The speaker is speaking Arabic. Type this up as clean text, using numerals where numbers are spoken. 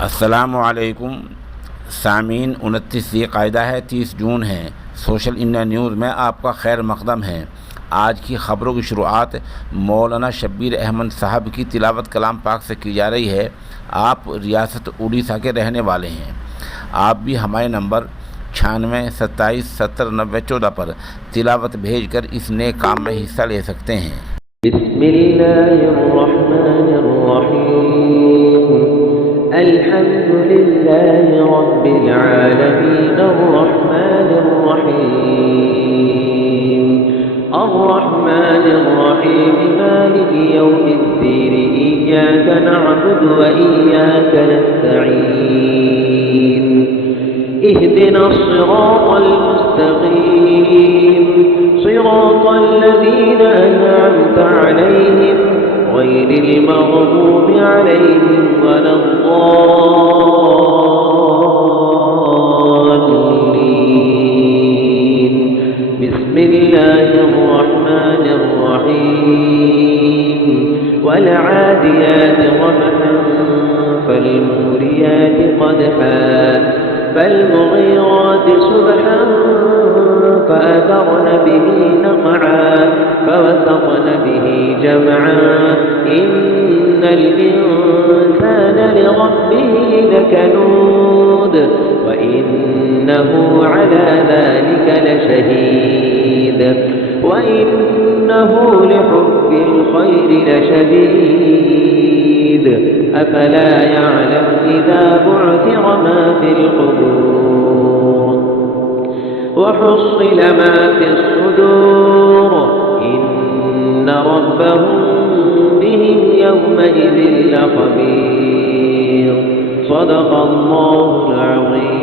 अस्सलामुअलैकुम सामीन। 29 ज़िलक़ाइदा है, 30 जून है। सोशल इंडिया न्यूज़ में आपका खैर मक़दम है। आज की ख़बरों की शुरुआत मौलाना शब्बीर अहमद साहब की तिलावत कलाम पाक से की जा रही है। आप रियासत उड़ीसा के रहने वाले हैं। आप भी हमारे नंबर 96 27 70 90 14 पर तिलावत भेजकर इस नेक काम में हिस्सा ले सकते हैं। अल्हम्दुलिल्लाहि रब्बिल आलमीन अर्रहमानिर रहीम अर्रहमानिर रहीम मालिकि यौमिद्दीन इय्याका नअबुदु व इय्याका नस्तईन इहदिनस सिरातल मुस्तक़ीम सिरातल लज़ीना अनअमता अलैहिम गैरिल मग़दूबि अलैहिम वलद्दाल्लीन। बिस्मिल्लाहिर रहमानिर रहीम वलआदियाति ज़बहन फल्मूरियाति क़दहा फल्मुग़ीराति सुबहान فأثرن به نقعا فوسطن به جمعا إن الإنسان لربه لكنود وإنه على ذلك لشهيد وإنه لحب الخير لشديد أفلا يعلم إذا بعثر ما في القبور وحصل ما في الصدور إن ربهم بهم يومئذ لخبير صدق الله العظيم.